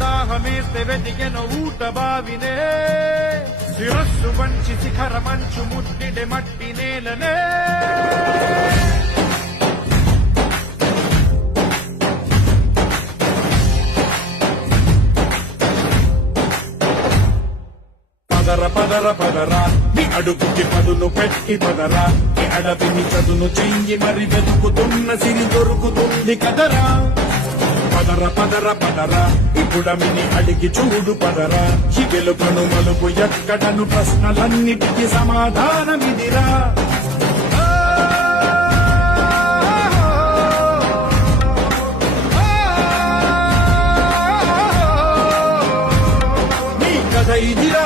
దాహమేస్తే వెతికెను ఊట బావినే శిరస్సు వంచి శిఖర మంచు ముట్టిడే మట్టి నేలనే పదర పదర పదరా నీ అడుగుకి పదును పెట్టి పదరా నీ అడవిని చదును చెయ్యి మరి వెతుకుతున్న సిరి దొరుకుతుంది కదరా పదర పదర పదరా ఇప్పుడమిని అడిగి చూడు పదరా ఈ వెలుగును మలుపు ఎక్కడను ప్రశ్నలన్నిటికీ సమాధానమిదిరా నీ కథ ఇదిరా